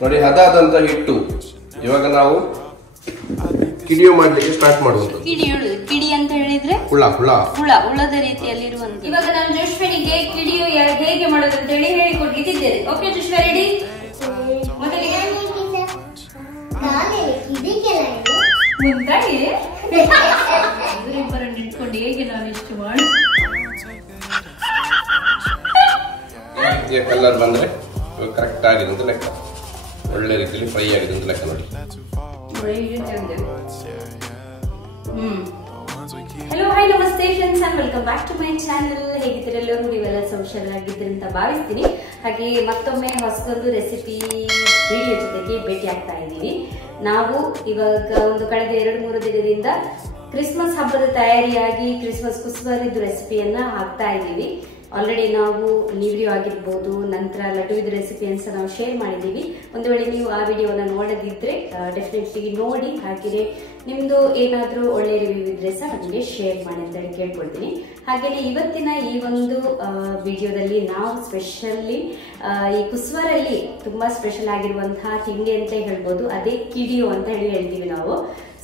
ನೋಡಿ ಹದಾದಂತ ಹಿಟ್ಟು ಇವಾಗ ನಾವು ಕಿಡಿಯೋ ಮಾಡ್ಲಿಕ್ಕೆ ಸ್ಟಾರ್ಟ್ ಮಾಡುವುದು. ಕಿಡಿ ಅಂತ ಹೇಳಿದ್ರೆ ಹುಳ ಹುಳ ಹುಳ ಹುಳದ ರೀತಿಯಲ್ಲಿರುವಂತ. ಇವಾಗ ನಾನು ಜೋಶ್ವರಿಗೆ ಕಿಡಿಯು ಹೇಗೆ ಮಾಡೋದು ಅಂತ ಹೇಳಿ ಹೇಳಿಕೊಟ್ಟಿದ್ದೇನೆ. Okay ಜೋಶ್ವ ready? ಮೊದಲಿಗೆ ಮುಂದಾಗಿ ಇವರಿಬ್ಬರನ್ನು ಇಟ್ಕೊಂಡು ಹೇಗೆ ನಾನು ಇಷ್ಟು ಮಾಡಿ ಕಲರ್ ಬಂದ್ರೆ ಕರೆಕ್ಟ್ ಆಗಿದೆ ಅಂತ ಲೆಕ್ಕ. ಒಳ್ಳೆ ರೀತಿಯಲ್ಲಿ ಫ್ರೈ ಆಗಿದೆ ಅಂತ ಲೆಕ್ಕ ನೋಡಿ. Hello hi namaste friends and welcome back to my channel. ಹೇಗಿದ್ದೀರ ಎಲ್ಲರೂ? ನೀವೆಲ್ಲ ಸೋಷಲ್ ಆಗಿದ್ದೀರಿ ಅಂತ ಭಾವಿಸ್ತೀನಿ. ಹಾಗೆ ಮತ್ತೊಮ್ಮೆ ಹೊಸದೊಂದು ರೆಸಿಪಿ ವಿಡಿಯೋ ಜೊತೆಗೆ ಭೇಟಿ ಆಗ್ತಾ ಇದ್ದೀವಿ. ನಾವು ಇವಾಗ ಒಂದು ಕಳೆದ 2-3 ದಿನದಿಂದ ಕ್ರಿಸ್ಮಸ್ ಹಬ್ಬದ ತಯಾರಿಯಾಗಿ ಕ್ರಿಸ್ಮಸ್ ಕುಸ್ಬರಿದ್ದು ರೆಸಿಪಿಯನ್ನ ಹಾಕ್ತಾ ಇದ್ದೀವಿ. ಆಲ್ರೆಡಿ ನಾವು ವಿಡಿಯೋ ಆಗಿರ್ಬೋದು, ನಂತರ ಲಡ್ಡುವಿದ ರೆಸಿಪಿಯನ್ಸ್ ನಾವು ಶೇರ್ ಮಾಡಿದ್ದೀವಿ. ಒಂದು ವೇಳೆ ನೀವು ಆ ವಿಡಿಯೋನ ನೋಡದಿದ್ರೆ ಡೆಫಿನೆಟ್ಲಿ ನೋಡಿ. ಹಾಗೆಯೇ ನಿಮ್ದು ಏನಾದರೂ ಒಳ್ಳೆ ರಿವ್ಯೂ ಇದ್ರೆ ಸಹ ನಮಗೆ ಶೇರ್ ಮಾಡಿ ಅಂತ ಹೇಳಿ ಕೇಳ್ಕೊಳ್ತೀನಿ. ಹಾಗೆಯೇ ಇವತ್ತಿನ ಈ ಒಂದು ವಿಡಿಯೋದಲ್ಲಿ ನಾವು ಸ್ಪೆಷಲಿ ಈ ಕುಸ್ವರಲ್ಲಿ ತುಂಬಾ ಸ್ಪೆಷಲ್ ಆಗಿರುವಂತಹ ತಿಂಡಿ ಅಂತ ಹೇಳ್ಬೋದು. ಅದೇ ಕಿಡಿಯೋ ಅಂತ ಹೇಳಿ ಹೇಳ್ತೀವಿ ನಾವು.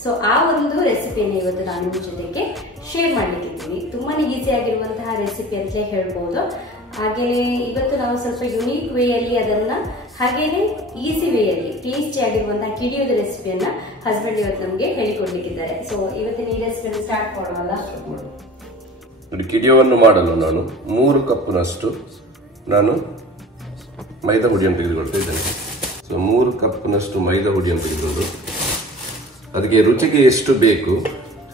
ಸೊ ಆ ಒಂದು ರೆಸಿಪಿಯನ್ನು ಇವತ್ತು ನಾನು ನಿಮ್ಮ ಜೊತೆಗೆ ಶೇರ್ ಮಾಡ್ಲಿಕ್ಕಿದ್ದೀನಿ. ತುಂಬಾನೇ ಈಸಿ ಆಗಿರುವಂತಹ ರೆಸಿಪಿ ಅಂತಲೇ ಹೇಳ್ಬೋದು. ಹಾಗೇನೆ ಇವತ್ತು ನಾವು ಸ್ವಲ್ಪ ಯುನೀಕ್ ವೇಯಲ್ಲಿ ಅದನ್ನ ಹಾಗೇನೆ ಈಸಿ ವೇಯಲ್ಲಿ ಟೇಸ್ಟಿ ಆಗಿರುವಂತಹ ಕಿಡಿಯೋದ ರೆಸಿಪಿಯನ್ನ ಹಸ್ಬೆಂಡ್ ಇವತ್ತು ನಮಗೆ ಹೇಳಿಕೊಡ್ಲಿಕ್ಕಿದ್ದಾರೆ. ಸೊ ಇವತ್ತಿನ ಈ ರೆಸಿಪಿಯನ್ನು ಸ್ಟಾರ್ಟ್ ಮಾಡೋಣ. ನೋಡಿ, ಕಿಡಿಯೋವನ್ನು ಮಾಡಲು ನಾನು 3 ಕಪ್ನಷ್ಟು ನಾನು ಮೈದಾ ಹುಡಿಯನ್ನು ತೆಗೆದುಕೊಳ್ತಾ ಇದ್ದೇನೆ. ಸೊ 3 ಕಪ್ನಷ್ಟು ಮೈದಾ ಹುಡಿಯನ್ನು ತೆಗೆದುಕೊಂಡು ಅದಕ್ಕೆ ರುಚಿಗೆ ಎಷ್ಟು ಬೇಕು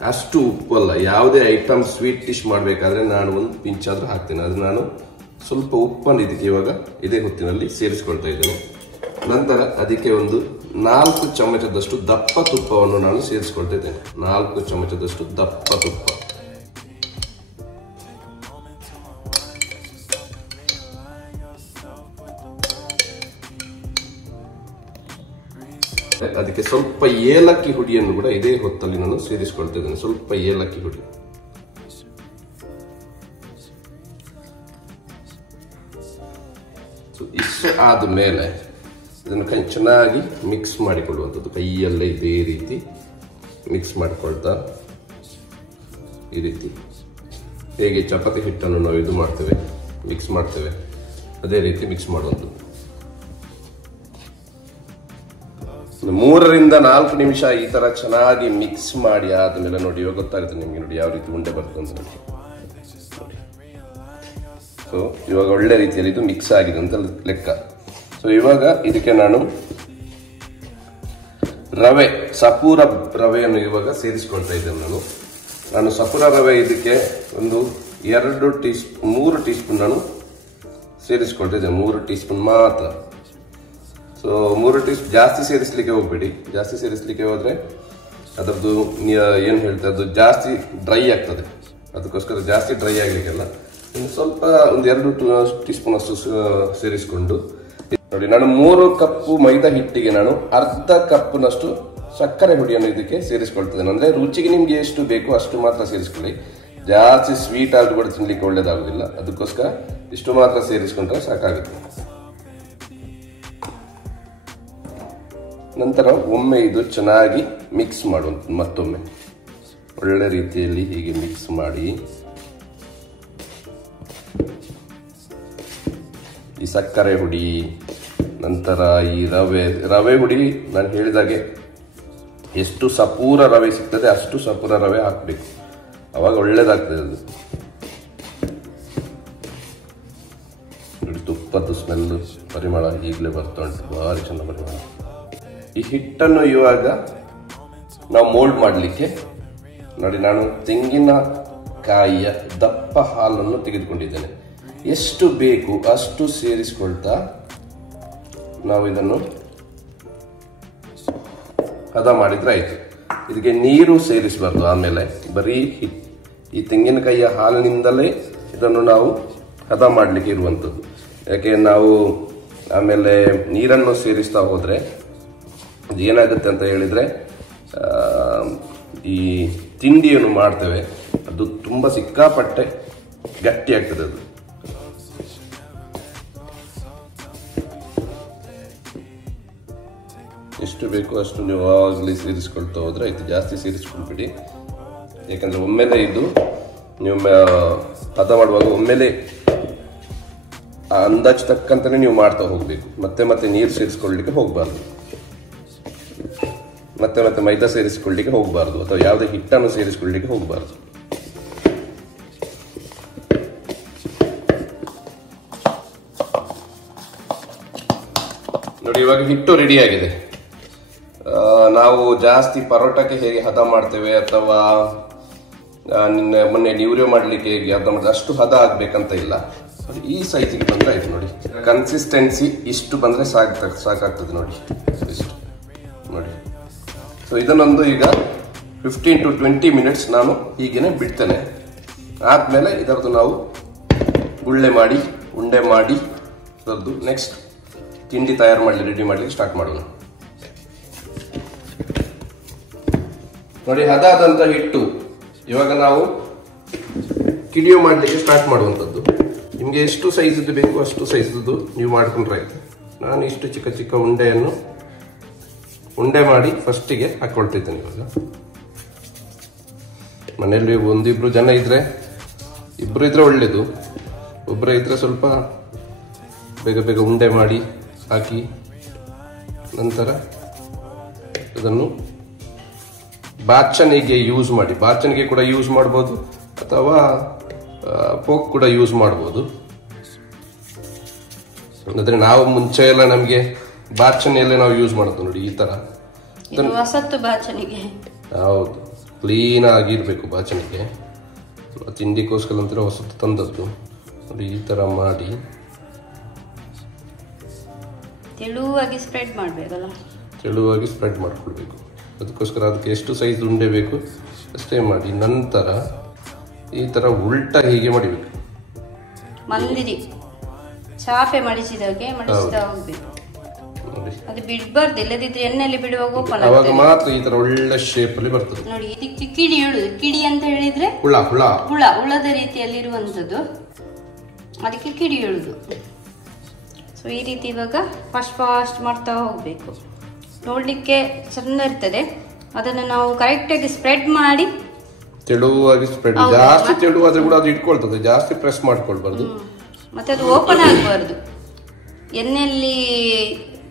ಅಷ್ಟು ಉಪ್ಪು ಅಲ್ಲ, ಯಾವುದೇ ಐಟಮ್ ಸ್ವೀಟ್ ಡಿಶ್ ಮಾಡಬೇಕಾದ್ರೆ ನಾನು ಒಂದು ಪಿಂಚ್ ಆದ್ರೂ ಹಾಕ್ತೇನೆ. ಅದು ನಾನು ಸ್ವಲ್ಪ ಉಪ್ಪನ್ನು ಇದಕ್ಕೆ ಇವಾಗ ಇದೇ ಹೊತ್ತಿನಲ್ಲಿ ಸೇರಿಸ್ಕೊಳ್ತಾ ಇದ್ದೇನೆ. ನಂತರ ಅದಕ್ಕೆ ಒಂದು 4 ಚಮಚದಷ್ಟು ದಪ್ಪ ತುಪ್ಪವನ್ನು ನಾನು ಸೇರಿಸ್ಕೊಳ್ತಾ ಇದ್ದೇನೆ. 4 ಚಮಚದಷ್ಟು ದಪ್ಪ ತುಪ್ಪ. ಅದಕ್ಕೆ ಸ್ವಲ್ಪ ಏಲಕ್ಕಿ ಹುಡಿಯನ್ನು ಕೂಡ ಇದೇ ಹೊತ್ತಲ್ಲಿ ನಾನು ಸೇರಿಸಿಕೊಳ್ತಾ ಇದ್ದೇನೆ. ಸ್ವಲ್ಪ ಏಲಕ್ಕಿ ಹುಡಿ. ಇಷ್ಟು ಆದ ಮೇಲೆ ಇದನ್ನು ಚೆನ್ನಾಗಿ ಮಿಕ್ಸ್ ಮಾಡಿಕೊಳ್ಳುವಂಥದ್ದು. ಕೈಯಲ್ಲೇ ಇದೇ ರೀತಿ ಮಿಕ್ಸ್ ಮಾಡಿಕೊಳ್ತಾ ಈ ರೀತಿ ಹೇಗೆ ಚಪಾತಿ ಹಿಟ್ಟನ್ನು ನಾವು ಇದು ಮಾಡ್ತೇವೆ, ಮಿಕ್ಸ್ ಮಾಡ್ತೇವೆ, ಅದೇ ರೀತಿ ಮಿಕ್ಸ್ ಮಾಡುವಂಥದ್ದು. 3 ರಿಂದ 4 ನಿಮಿಷ ಈ ತರ ಚೆನ್ನಾಗಿ ಮಿಕ್ಸ್ ಮಾಡಿ ಆದ್ಮೇಲೆ ನೋಡಿ ಇವಾಗ ಗೊತ್ತಾಗುತ್ತೆ ನಿಮ್ಗೆ. ನೋಡಿ ಯಾವ ರೀತಿ ಉಂಡೆ ಬರುತ್ತೆ ಅಂತ ನೋಡಿ. ಸೊ ಇವಾಗ ಒಳ್ಳೆ ರೀತಿಯಲ್ಲಿ ಇದು ಮಿಕ್ಸ್ ಆಗಿದೆ ಅಂತ ಲೆಕ್ಕ. ಸೊ ಇವಾಗ ಇದಕ್ಕೆ ನಾನು ರವೆ, ಸಪೂರ ರವೆಯನ್ನು ಇವಾಗ ಸೇರಿಸ್ಕೊಳ್ತಾ ಇದ್ದೇನೆ. ನಾನು ಸಪೂರ ರವೆ ಇದಕ್ಕೆ ಒಂದು 3 ಟೀ ಸ್ಪೂನ್ ನಾನು ಸೇರಿಸ್ಕೊಳ್ತಾ ಇದ್ದೇನೆ. 3 ಟೀ ಸ್ಪೂನ್ ಮಾತ್ರ. ಸೊ 3 ಟೀ ಸ್ಪೂನ್ ಜಾಸ್ತಿ ಸೇರಿಸಲಿಕ್ಕೆ ಹೋಗ್ಬೇಡಿ. ಜಾಸ್ತಿ ಸೇರಿಸಲಿಕ್ಕೆ ಹೋದ್ರೆ ಅದರದ್ದು ಏನು ಹೇಳ್ತಾರೆ, ಅದು ಜಾಸ್ತಿ ಡ್ರೈ ಆಗ್ತದೆ. ಅದಕ್ಕೋಸ್ಕರ ಜಾಸ್ತಿ ಡ್ರೈ ಆಗ್ಲಿಕ್ಕೆಲ್ಲ ಸ್ವಲ್ಪ ಒಂದು 2 ಟೀ ಸ್ಪೂನ್ ಅಷ್ಟು ಸೇರಿಸಿಕೊಂಡು ನೋಡಿ. ನಾನು 3 ಕಪ್ ಮೈದಾ ಹಿಟ್ಟಿಗೆ ನಾನು ಅರ್ಧ ಕಪ್ನಷ್ಟು ಸಕ್ಕರೆ ಹುಡಿಯನ್ನು ಇದಕ್ಕೆ ಸೇರಿಸ್ಕೊಳ್ತಿದ್ದೇನೆ. ಅಂದ್ರೆ ರುಚಿಗೆ ನಿಮ್ಗೆ ಎಷ್ಟು ಬೇಕು ಅಷ್ಟು ಮಾತ್ರ ಸೇರಿಸ್ಕೊಳ್ಳಿ. ಜಾಸ್ತಿ ಸ್ವೀಟ್ ಆದ್ರೂ ಕೂಡ ತಿನ್ಲಿಕ್ಕೆ ಒಳ್ಳೇದಾಗುದಿಲ್ಲ. ಅದಕ್ಕೋಸ್ಕರ ಇಷ್ಟು ಮಾತ್ರ ಸೇರಿಸ್ಕೊಂಡ್ರೆ ಸಾಕಾಗುತ್ತೆ. ನಂತರ ಒಮ್ಮೆ ಇದು ಚೆನ್ನಾಗಿ ಮಿಕ್ಸ್ ಮಾಡುವಂಥದ್ದು. ಮತ್ತೊಮ್ಮೆ ಒಳ್ಳೆ ರೀತಿಯಲ್ಲಿ ಹೀಗೆ ಮಿಕ್ಸ್ ಮಾಡಿ ಈ ಸಕ್ಕರೆ ಹುಡಿ, ನಂತರ ಈ ರವೆ ಹುಡಿ, ನಾನು ಹೇಳಿದಾಗೆ ಎಷ್ಟು ಸಪೂರ ರವೆ ಸಿಗ್ತದೆ ಅಷ್ಟು ಸಪೂರ ರವೆ ಹಾಕಬೇಕು. ಅವಾಗ ಒಳ್ಳೇದಾಗ್ತದೆ ಅದು. ನೋಡಿ, ತುಪ್ಪದ ಸ್ಮೆಲ್ ಪರಿಮಳ ಈಗಲೇ ಬರ್ತಾ ಉಂಟು, ಭಾರಿ ಚೆಂದ ಪರಿಮಳ. ಈ ಹಿಟ್ಟನ್ನು ಇವಾಗ ನಾವು ಮೋಲ್ಡ್ ಮಾಡಲಿಕ್ಕೆ ನೋಡಿ, ನಾನು ತೆಂಗಿನಕಾಯಿಯ ದಪ್ಪ ಹಾಲನ್ನು ತೆಗೆದುಕೊಂಡಿದ್ದೇನೆ. ಎಷ್ಟು ಬೇಕು ಅಷ್ಟು ಸೇರಿಸ್ಕೊಳ್ತಾ ನಾವು ಇದನ್ನು ಹದ ಮಾಡಿದ್ರೆ ಆಯ್ತು. ಇದಕ್ಕೆ ನೀರು ಸೇರಿಸಬಾರ್ದು. ಆಮೇಲೆ ಬರೀ ಈ ತೆಂಗಿನಕಾಯಿಯ ಹಾಲಿನಿಂದಲೇ ಇದನ್ನು ನಾವು ಹದ ಮಾಡಲಿಕ್ಕೆ ಇರುವಂಥದ್ದು. ಯಾಕೆ ನಾವು ಆಮೇಲೆ ನೀರನ್ನು ಸೇರಿಸ್ತಾ ಹೋದ್ರೆ ಏನಾಗುತ್ತೆ ಅಂತ ಹೇಳಿದ್ರೆ ಈ ತಿಂಡಿಯನ್ನು ಮಾಡ್ತೇವೆ ಅದು ತುಂಬಾ ಸಿಕ್ಕಾಪಟ್ಟೆ ಗಟ್ಟಿ ಆಗ್ತದೆ. ಅದು ಎಷ್ಟು ಬೇಕೋ ಅಷ್ಟು ನೀವು ಆವಾಗಲೇ ಸೇರಿಸ್ಕೊಳ್ತಾ ಹೋದರೆ ಆಯಿತು. ಜಾಸ್ತಿ ಸೇರಿಸ್ಕೊಳ್ಬೇಡಿ, ಯಾಕಂದರೆ ಒಮ್ಮೆಲೆ ಇದು ನೀವು ಹದ ಮಾಡುವಾಗ ಒಮ್ಮೆಲೆ ಆ ಅಂದಾಜು ತಕ್ಕಂತಲೇ ನೀವು ಮಾಡ್ತಾ ಹೋಗಬೇಕು. ಮತ್ತೆ ಮತ್ತೆ ನೀರು ಸೇರಿಸ್ಕೊಳ್ಳಿಕ್ಕೆ ಹೋಗಬಾರ್ದು, ಮತ್ತೆ ಮತ್ತೆ ಮೈದಾ ಸೇರಿಸ್ಕೊಳ್ಳಿಕ್ಕೆ ಹೋಗಬಾರ್ದು, ಅಥವಾ ಯಾವುದೇ ಹಿಟ್ಟನ್ನು ಸೇರಿಸ್ಕೊಳ್ಳಿಕ್ಕೆ ಹೋಗಬಾರ್ದು. ನೋಡಿ, ಇವಾಗ ಹಿಟ್ಟು ರೆಡಿ ಆಗಿದೆ. ನಾವು ಜಾಸ್ತಿ ಪರೋಟಕ್ಕೆ ಹೇಗೆ ಹದ ಮಾಡ್ತೇವೆ ಅಥವಾ ಮೊನ್ನೆ ನ್ಯೂರಿಯೋ ಮಾಡಲಿಕ್ಕೆ ಹೇಗೆ ಹದ ಮಾಡ್ತೇವೆ ಅಷ್ಟು ಹದ ಆಗ್ಬೇಕಂತ ಇಲ್ಲ. ಈ ಸೈಜಿಗೆ ಬಂದರೆ ಆಯ್ತು. ನೋಡಿ, ಕನ್ಸಿಸ್ಟೆನ್ಸಿ ಇಷ್ಟು ಬಂದರೆ ಸಾಕಾಗ್ತದೆ. ನೋಡಿ ಇಷ್ಟು ನೋಡಿ. ಸೊ ಇದನ್ನೊಂದು ಈಗ 15 to 20 ಮಿನಿಟ್ಸ್ ನಾನು ಹೀಗೇನೆ ಬಿಡ್ತೇನೆ. ಆದಮೇಲೆ ಇದರದ್ದು ನಾವು ಉಂಡೆ ಮಾಡಿ ಅದರದ್ದು ನೆಕ್ಸ್ಟ್ ತಿಂಡಿ ತಯಾರು ರೆಡಿ ಮಾಡಲಿಕ್ಕೆ ಸ್ಟಾರ್ಟ್ ಮಾಡೋಣ. ನೋಡಿ, ಹದಾದಂಥ ಹಿಟ್ಟು ಇವಾಗ ನಾವು ಕಿಡಿಯೋ ಮಾಡಲಿಕ್ಕೆ ಸ್ಟಾರ್ಟ್ ಮಾಡುವಂಥದ್ದು. ನಿಮಗೆ ಎಷ್ಟು ಸೈಜದ್ದು ಬೇಕು ಅಷ್ಟು ಸೈಜದ್ದು ನೀವು ಮಾಡ್ಕೊಂಡ್ರೆ ಆಯ್ತು. ನಾನು ಇಷ್ಟು ಚಿಕ್ಕ ಚಿಕ್ಕ ಉಂಡೆ ಮಾಡಿ ಫಸ್ಟಿಗೆ ಹಾಕೊಳ್ತಿದ್ದೇನೆ. ಇವಾಗ ಮನೆಯಲ್ಲಿ ಒಂದಿಬ್ರು ಜನ ಇದ್ರೆ, ಇಬ್ಬರು ಇದ್ರೆ ಒಳ್ಳೇದು, ಒಬ್ಬರೇ ಇದ್ರೆ ಸ್ವಲ್ಪ ಬೇಗ ಬೇಗ ಉಂಡೆ ಮಾಡಿ ಹಾಕಿ ನಂತರ ಅದನ್ನು ಬಾಚಣಿಗೆ ಯೂಸ್ ಮಾಡಿ. ಬಾಚಣಿಗೆ ಕೂಡ ಯೂಸ್ ಮಾಡ್ಬೋದು ಅಥವಾ ಪೋಕ್ ಕೂಡ ಯೂಸ್ ಮಾಡ್ಬೋದು. ಅಂದ್ರೆ ನಾವು ಮುಂಚೆ ಎಲ್ಲ ನಮಗೆ ಬಾಚಣಿಯಲ್ಲೇ ನಾವು ಯೂಸ್ ಮಾಡೋದು. ನೋಡಿ, ಈ ತರ ಹೊಸತ್ತು ಬಾಚಣಿಗೆ. ಹೌದು, ಕ್ಲೀನ್ ಆಗಿರ್ಬೇಕು ಬಾಚಣಿಗೆ. ತಿಂಡಿಗೋಸ್ಕರ ಅಂತ ಹೊಸತ್ತು ತಂದದ್ದು. ನೋಡಿ, ಈ ತರ ಮಾಡಿ ತೆಳುವಾಗಿ ಸ್ಪ್ರೆಡ್ ಮಾಡಬೇಕಲ್ಲ, ತೆಳುವಾಗಿ ಸ್ಪ್ರೆಡ್ ಮಾಡ್ಕೊಳ್ಬೇಕು. ಅದಕ್ಕೋಸ್ಕರ ಅದಕ್ಕೆ ಎಷ್ಟು ಸೈಜ್ ಉಂಡೆ ಬೇಕು ಅಷ್ಟೇ ಮಾಡಿ. ನಂತರ ಈ ತರ ಉಲ್ಟಾ ಹೀಗೆ ಮಾಡಿಬೇಕು. ಮಂದಿರಿ ಚಾಪೆ ಮಡಿಸಿದಾಗೆ ಮಡಿಸ್ತಾ ಹೋಗ್ಬೇಕು. ಅದು ಬಿಡ್ಬಾರ್ದು, ಇಲ್ಲದಿದ್ರೆ ಎಣ್ಣೆಯಲ್ಲಿ ಬಿಡುವಾಗ ಓಪನ್ ಆವಾಗ ಮಾತ್ರ ಈ ತರ ಒಳ್ಳೆ ಶೇಪ್ ಅಲ್ಲಿ ಬರ್ತದೆ. ನೋಡಿ, ಇದಕ್ಕೆ ಕಿಡಿ ಹೇಳುದು. ಕಿಡಿ ಅಂತ ಹೇಳಿದ್ರೆ ಹುಳದ ರೀತಿಯಲ್ಲಿ ಇರುವಂತದ್ದು, ಅದಕ್ಕೆ ಕಿಡಿ ಹೇಳುದು. ಸೊ ಈ ರೀತಿ ಇವಾಗ ಫಾಸ್ಟ್ ಮಾಡ್ತಾ ಹೋಗ್ಬೇಕು. ನೋಡ್ಲಿಕ್ಕೆ ಚಂದ ಇರ್ತದೆ. ಅದನ್ನು ನಾವು ಕರೆಕ್ಟಾಗಿ ಸ್ಪ್ರೆಡ್ ಮಾಡಿ ತೆಳುವಾಗಿ ಸ್ಪ್ರೆಡ್. ಜಾಸ್ತಿ ತೆಳುವಾದ್ರೆ ಕೂಡ ಅದು ಇಟ್ಕೊಳ್ತದೆ, ಜಾಸ್ತಿ ಪ್ರೆಸ್ ಮಾಡ್ಕೊಳ್ಬಾರ್ದು. ಮತ್ತೆ ಅದು ಓಪನ್ ಆಗಬಾರ್ದು. ಎಣ್ಣೆಯಲ್ಲಿ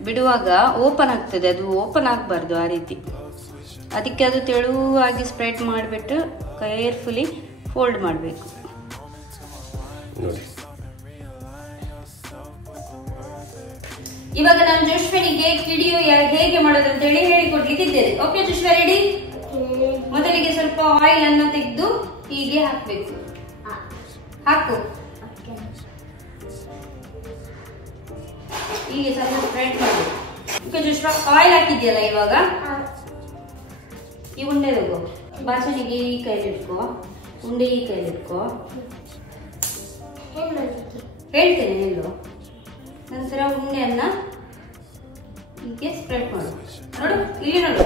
ಬಿಡುವಾಗ ಓಪನ್ ಆಗ್ತದೆ, ಅದು ಓಪನ್ ಆಗಬಾರ್ದು ಆ ರೀತಿ. ಅದಕ್ಕೆ ಅದು ತೆಳುವಾಗಿ ಸ್ಪ್ರೆಡ್ ಮಾಡಿಬಿಟ್ಟು ಕೇರ್ಫುಲಿ ಫೋಲ್ಡ್ ಮಾಡಬೇಕು. ಇವಾಗ ನಾನು ಜೋಶ್ವರಿಗೆ ಕಿಡಿಯು ಹೇಗೆ ಮಾಡೋದು ಅಂತ ಹೇಳಿ ಹೇಳಿಕೊಡ್ಲಿಕ್ಕಿದ್ದೇನೆ. Okay ಜೋಶ್ವ, ready? ಮೊದಲಿಗೆ ಸ್ವಲ್ಪ ಆಯಿಲ್ ಅನ್ನು ತೆಗೆದು ಹೀಗೆ ಹಾಕ್ಬೇಕು. ಹಾಕು, ಹೀಗೆ ಸ್ವಲ್ಪ ಸ್ಪ್ರೆಡ್ ಮಾಡಿ. ಓಕೆ ಜೋಶ್ವ, ಆಯಿಲ್ ಹಾಕಿದ್ಯಲ್ಲ ಇವಾಗ ಈ ಉಂಡೆ ತಗೋ. ಬಾಚಣಿಗೆ ಈ ಕೈಲಿ ಇಟ್ಕೋ, ಉಂಡೆ ಈ ಕೈಲಿ ಇಟ್ಕೋ. ಹೇಳ್ತೇನೆ ನಿಲ್ಲು. ನಂತರ ಉಂಡೆಯನ್ನ ಹೀಗೆ ಸ್ಪ್ರೆಡ್ ಮಾಡು. ನೋಡು, ಇಲ್ಲಿ ನೋಡು,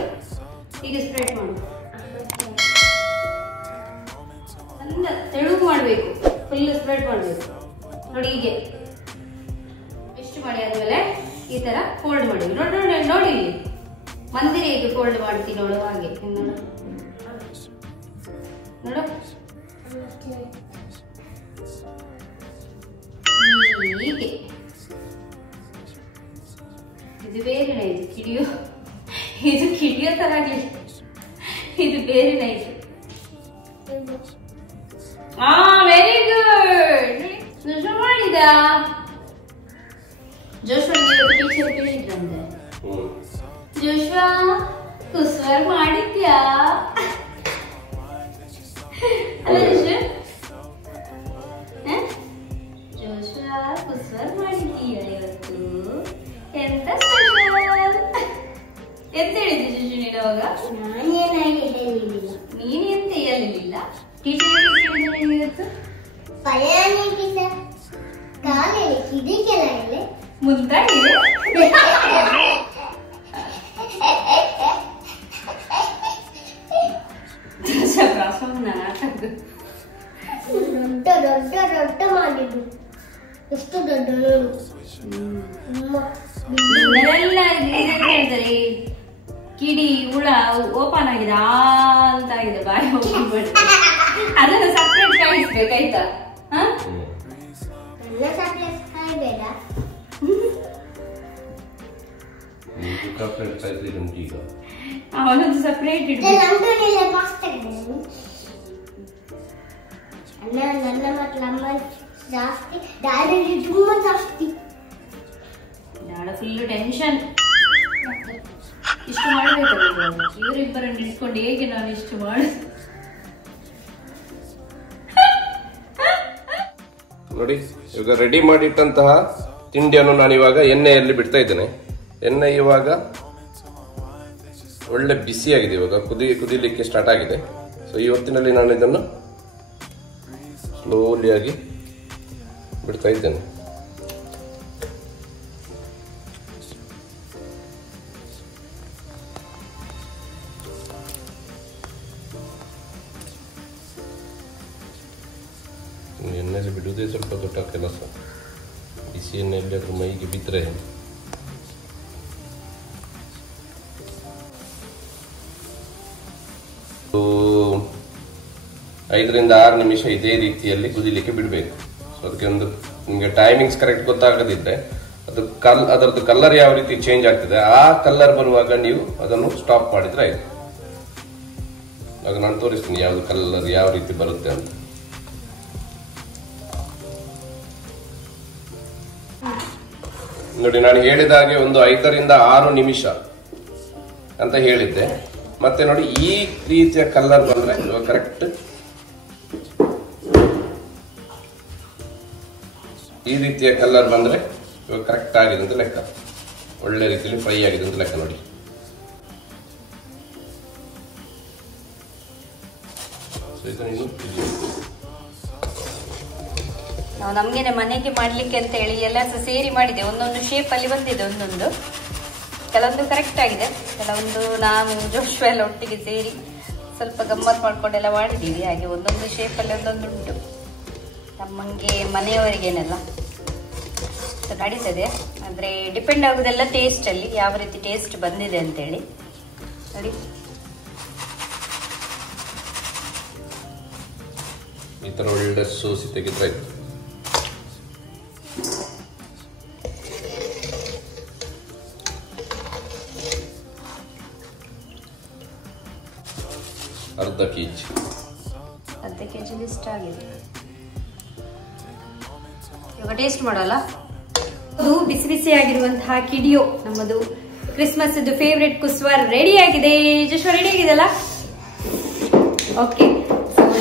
ಹೀಗೆ ಸ್ಪ್ರೆಡ್ ಮಾಡು. ಚಂದ ತೆಳುವು ಮಾಡಬೇಕು, ಫುಲ್ ಸ್ಪ್ರೆಡ್ ಮಾಡಬೇಕು. ನೋಡಿ, ಹೀಗೆ ಎಷ್ಟು ಮಾಡಿ ಆದ್ಮೇಲೆ ಈ ತರ ಫೋಲ್ಡ್ ಮಾಡಿ. ನೋಡಿ ಇಲ್ಲಿ ಮಂದಿರ ಹೇಗೆ ಫೋಲ್ಡ್ ಮಾಡ್ತೀನಿ ನೋಡು, ಹಾಗೆ ನೋಡು. ಹೀಗೆ. ಇದು ಬೇರೆ ನೈಜು ಕಿಡಿಯೋ, ಇದು ಕಿಡಿಯೋ ತರ ಆಗಲಿ, ಇದು ಬೇರೆ ನೈಜು. Very good. ಜೋಶ್ವ ಮಾಡಿದ. ಜೋಶ್ವನಿಗೆ ಟೀಚರ್ ಕೇಳಿದ್ರಂತೆ, ಜೋಶ್ವ ಕುಸ್ವರ್ ಮಾಡಿದ್ಯಾ ಅಲ್ಲ ಜೋಶ್ವ? ಜೋಶ್ವ ಕುಸ್ವರ್ ಮಾಡಿದ್ದೀಯ ಇವತ್ತು, ಎಂತ ಸ್ಪೆಷಲ್? ಎಂತ ಹೇಳಿದ್ದೆ ಜೋಶ್ವ ನೀನು ಅವಾಗ? ನೀನು ಎಂತ ಹೇಳಲಿಲ್ಲ. ಟೀಚರ್ ಇವತ್ತು ಮುಂದಾಗಿದೆ. ದೊಡ್ಡ ಮಾಡಿದ್ದು ಎಷ್ಟು ದೊಡ್ಡ ಹೇಳ್ತಾರೆ ಕಿಡಿ ಹುಳ ಓಪನ್ ಆಗಿದೆ ಅಂತ ಆಗಿದೆ, ಬಾಯಿ ಓಪನ್ ಮಾಡಿ ಅದನ್ನು ಸಪ್ರೇಟ್ ಕಾಯಿಸ್ಬೇಕಾಯ್ತಾ? ಅವನೊಂದು ಸಪ್ರೇಟ್ ಫುಲ್ ಟೆನ್ಷನ್. ಇಷ್ಟು ಮಾಡ್ಬೇಕಲ್ಲ ಇವರಿಬ್ಬರನ್ನು ಇಟ್ಕೊಂಡು ಹೇಗೆ ನಾನು ಇಷ್ಟು ಮಾಡ. ನೋಡಿ ಇವಾಗ ರೆಡಿ ಮಾಡಿಟ್ಟಂತಹ ತಿಂಡಿಯನ್ನು ನಾನು ಇವಾಗ ಎಣ್ಣೆಯಲ್ಲಿ ಬಿಡ್ತಾ ಇದ್ದೇನೆ. ಎಣ್ಣೆ ಇವಾಗ ಒಳ್ಳೆ ಬಿಸಿಯಾಗಿದೆ, ಇವಾಗ ಕುದಿಲಿಕ್ಕೆ ಸ್ಟಾರ್ಟ್ ಆಗಿದೆ. ಸೊ ಈ ಹೊತ್ತಿನಲ್ಲಿ ನಾನು ಇದನ್ನು ಸ್ಲೋಲಿಯಾಗಿ ಬಿಡ್ತಾ ಇದ್ದೇನೆ. ಎಣ್ಣೆಯಲ್ಲಿ ಬಿಡುವುದೇ ಸ್ವಲ್ಪ ದೊಡ್ಡ ಕೆಲಸ. ಬಿಸಿ ಎಣ್ಣೆಯಲ್ಲಿ ಅದ್ರ ಮೈಗೆ ಬಿದ್ದರೆ 5 ರಿಂದ 6 ನಿಮಿಷ ಇದೇ ರೀತಿಯಲ್ಲಿ ಕುದಿಲಿಕ್ಕೆ ಬಿಡಬೇಕು. ಸೊ ಅದಕ್ಕೆ ಒಂದು ನಿಮಗೆ ಟೈಮಿಂಗ್ಸ್ ಕರೆಕ್ಟ್ ಗೊತ್ತಾಗದಿದ್ದರೆ ಅದರದ್ದು ಕಲರ್ ಯಾವ ರೀತಿ ಚೇಂಜ್ ಆಗ್ತದೆ, ಆ ಕಲರ್ ಬರುವಾಗ ನೀವು ಅದನ್ನು ಸ್ಟಾಪ್ ಮಾಡಿದ್ರೆ ಆಯ್ತು. ಆಗ ನಾನು ತೋರಿಸ್ತೀನಿ ಯಾವ್ದು ಕಲರ್ ಯಾವ ರೀತಿ ಬರುತ್ತೆ ಅಂತ. ನೋಡಿ ನಾನು ಹೇಳಿದ ಹಾಗೆ ಒಂದು 5 ರಿಂದ 6 ನಿಮಿಷ ಅಂತ ಹೇಳಿದ್ದೆ. ಮತ್ತೆ ನೋಡಿ ಈ ರೀತಿಯ ಕಲರ್ ಬಂದ್ರೆ ಇವಾಗ ಕರೆಕ್ಟ್, ಈ ರೀತಿಯ ಕಲರ್ ಬಂದ್ರೆ ಇವಾಗ ಕರೆಕ್ಟ್ ಆಗಿದೆ ಅಂತ ಲೆಕ್ಕ, ಒಳ್ಳೆ ರೀತಿಯಲ್ಲಿ ಫ್ರೈ ಆಗಿದೆ ಅಂತ ಲೆಕ್ಕ. ನೋಡಿ ನಾವು ನಮ್ಗೇನೆ ಮನೆಗೆ ಮಾಡ್ಲಿಕ್ಕೆ ಅಂತ ಹೇಳಿ ಎಲ್ಲ ಸೇರಿ ಮಾಡಿದೆ. ಒಂದೊಂದು ಶೇಪ್ ಅಲ್ಲಿ ಬಂದಿದೆ, ಒಂದೊಂದು ಕೆಲವೊಂದು ಕರೆಕ್ಟ್ ಆಗಿದೆ, ಕೆಲವೊಂದು ನಾನು ಜೋಶ್ವ ಎಲ್ಲ ಒಟ್ಟಿಗೆ ಸೇರಿ ಸ್ವಲ್ಪ ಗಮ್ಮತ್ ಮಾಡ್ಕೊಂಡೆಲ್ಲ ಮಾಡಿದ್ದೀವಿ. ಹಾಗೆ ಒಂದೊಂದು ಶೇಪಲ್ಲಿ ಒಂದೊಂದು ಉಂಟು. ನಮಗೆ ಮನೆಯವರಿಗೇನೆಲ್ಲ ನಡೀತದೆ, ಆದರೆ ಡಿಪೆಂಡ್ ಆಗೋದೆಲ್ಲ ಟೇಸ್ಟಲ್ಲಿ, ಯಾವ ರೀತಿ ಟೇಸ್ಟ್ ಬಂದಿದೆ ಅಂತೇಳಿ. ನೋಡಿ ಈ ಥರ ಒಳ್ಳೆ ಸೋಸಿ ತೆಗಿದ್ರೆ ಅರ್ಧ ಕೆಜಿ ಇಷ್ಟ ಆಗಿದೆ. ಇವಾಗ ಟೇಸ್ಟ್ ಮಾಡಲ್ಲ. ಅದು ಬಿಸಿ ಬಿಸಿಯಾಗಿರುವಂತಹ ಕಿಡಿಯೋ, ನಮ್ಮದು ಕ್ರಿಸ್ಮಸ್ ಫೇವ್ರೆಟ್ ಕುಸ್ವ ರೆಡಿ ಆಗಿದೆ. ಜೋಶ್ವ ರೆಡಿ ಆಗಿದೆಲ್ಲ? ಓಕೆ,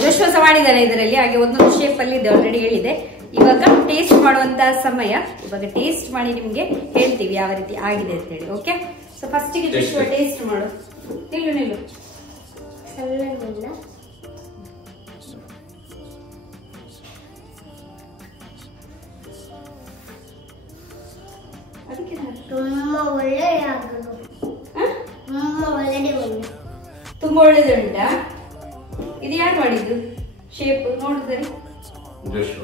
ಜೋಶ್ವ ಸಹ ಮಾಡಿದ್ದಾನೆ ಇದರಲ್ಲಿ. ಹಾಗೆ ಒಂದೊಂದು ಶೇಪ್ ಅಲ್ಲಿ ಇದೆ, ಆಲ್ರೆಡಿ ಹೇಳಿದೆ. ಇವಾಗ ಟೇಸ್ಟ್ ಮಾಡುವಂತಹ ಸಮಯ. ಇವಾಗ ಟೇಸ್ಟ್ ಮಾಡಿ ನಿಮ್ಗೆ ಹೇಳ್ತೀವಿ ಯಾವ ರೀತಿ ಆಗಿದೆ ಅಂತ ಹೇಳಿ. ಓಕೆ, ಸೊ ಫಸ್ಟಿಗೆ ಜೋಶ್ವ ಟೇಸ್ಟ್ ಮಾಡು. ನಿಲ್ಲು ತುಂಬಾ ಒಳ್ಳೆದುಂಟಾ? ಇದು ಯಾರು ಮಾಡಿದ್ದು ಶೇಪ್ ನೋಡಿದ್ರೆ? ಜೋಶ್ವ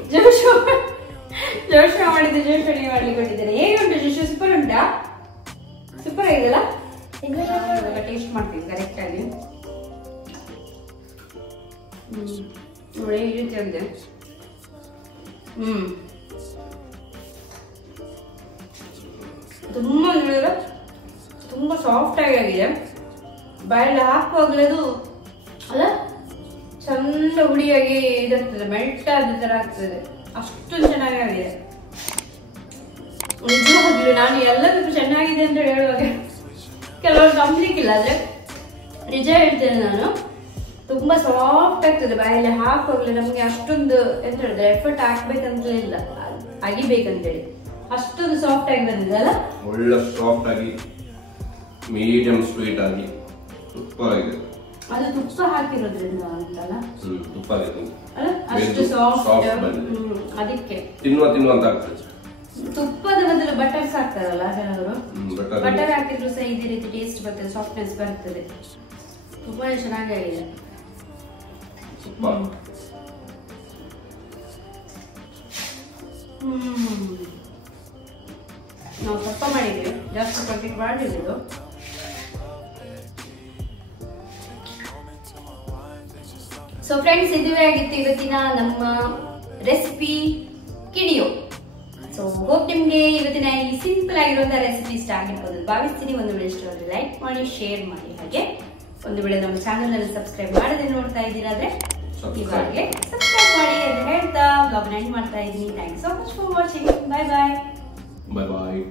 ಮಾಡಿದ್ದು. ಜೋಶ್ವ ನೀವು ಮಾಡ್ಲಿಕ್ಕೆ ಕೊಟ್ಟಿದ್ದಾರೆ. ಹೇಗೆ ಉಂಟು ಜೋಶ್ವ? ಸೂಪರ್ ಉಂಟಾ? ಸೂಪರ್ ಆಗಿದೆಲ್ಲ? ಟೇಸ್ಟ್ ಮಾಡ್ತೀವಿ ಕರೆಕ್ಟ್ ಆಗಿ. ನೋಡಿ ಈ ರೀತಿ ಆಗಿದೆ. ತುಂಬಾ ನೋಡಿದ್ರೆ ತುಂಬಾ ಸಾಫ್ಟ್ ಆಗಿದೆ. ಬಾಯಲ್ಲಿ ಹಾಕುವಾಗಲೇ ಅದು ಅಲ್ಲ ಚಂದ ಹುಳಿಯಾಗಿ ಇದಾಗ್ತದೆ, ಮೆಲ್ಟ್ ಆದ ತರ ಆಗ್ತದೆ. ಅಷ್ಟು ಚೆನ್ನಾಗಿದೆ ನಿಜವಾಗ್ಲೂ. ನಾನು ಎಲ್ಲದಕ್ಕೂ ಚೆನ್ನಾಗಿದೆ ಅಂತ ಹೇಳುವಾಗ ಕೆಲವರು ನಂಬಲಿಕ್ಕಿಲ್ಲ, ಆದ್ರೆ ನಿಜ ಹೇಳ್ತೇನೆ ನಾನು. ತುಂಬಾ ಸಾಫ್ಟ್ ಆಗ್ತದೆ ಬಾಯಲ್ಲಿ ಹಾಕುವಾಗಲೇ. ನಮ್ಗೆ ಅಷ್ಟೊಂದು ಎಂತ ಹೇಳಿದ್ರೆ ಎಫರ್ಟ್ ಹಾಕ್ಬೇಕಂತಲೇ ಇಲ್ಲ, ಅಗಿಬೇಕಂತೇಳಿ ಅಷ್ಟೊಂದು ಸಾಫ್ಟ್ ಆಗಿ ಬಂದಿದೆ ಅಲ್ಲ? ಒಳ್ಳೆ ಸಾಫ್ಟ್ ಆಗಿ ಮೀಡಿಯಂ ಸ್ವೀಟ್ ಆಗಿ ತುಪ್ಪ ಆಗಿದೆ. ಅದು ತುಪ್ಪ ಹಾಕಿರೋದ್ರಿಂದ ಅಂತಲ್ಲ, ತುಪ್ಪ ಆಗಿದೆ ಅಲ್ಲ? ಅಷ್ಟು ಸಾಫ್ಟ್. ಅದಕ್ಕೆ ತಿನ್ನುವಂತ ಆಗ್ತದೆ. ತುಪ್ಪದ ಬದಲು ಬಟರ್ ಹಾಕ್ತಾರಲ್ಲ ಕೆಲವರು, ಬಟರ್ ಹಾಕಿದ್ರು ಸಹ ಇದೇ ರೀತಿ ಟೇಸ್ಟ್ ಬರ್ತದೆ, ಸಾಫ್ಟ್ನೆಸ್ ಬರ್ತದೆ. ತುಂಬಾ ಚೆನ್ನಾಗಿದೆ. ನಾವು ಸ್ವಲ್ಪ ಮಾಡಿದ್ವಿ, ಜಾಸ್ತಿ ಪ್ಯಾಕೆಟ್ ಮಾಡಿದ್ದು. ಸೊ ಫ್ರೆಂಡ್ಸ್, ಇದುವೇ ಆಗಿತ್ತು ಇವತ್ತಿನ ನಮ್ಮ ರೆಸಿಪಿ ಕಿಡಿಯೋ. ಸೊ ಹೋಪ್ ನಿಮ್ಗೆ ಇವತ್ತಿನ ಈ ಸಿಂಪಲ್ ಆಗಿರುವಂತಹ ರೆಸಿಪಿ ಇಷ್ಟ ಆಗಿರ್ಬೋದು ಭಾವಿಸ್ತೀನಿ. ಒಂದು ವೇಳೆ ಇಷ್ಟ ಆದರೆ ಲೈಕ್ ಮಾಡಿ, ಶೇರ್ ಮಾಡಿ. ಹಾಗೆ ಒಂದು ವೇಳೆ ನಮ್ಮ ಚಾನೆಲ್ ಅಲ್ಲಿ ಸಬ್ಸ್ಕ್ರೈಬ್ ಮಾಡದೆ ನೋಡ್ತಾ ಇದ್ದೀರಾದ್ರೆ ಇವಾಗಲೇ ಸಬ್ಸ್ಕ್ರೈಬ್ ಮಾಡಿ ಅಂತ ಹೇಳ್ತಾ ಬ್ಲಾಗ್ ಎಂಡ್ ಮಾಡ್ತಾ ಇದ್ದೀನಿ. Thank you so much for watching. Bye bye. Bye bye.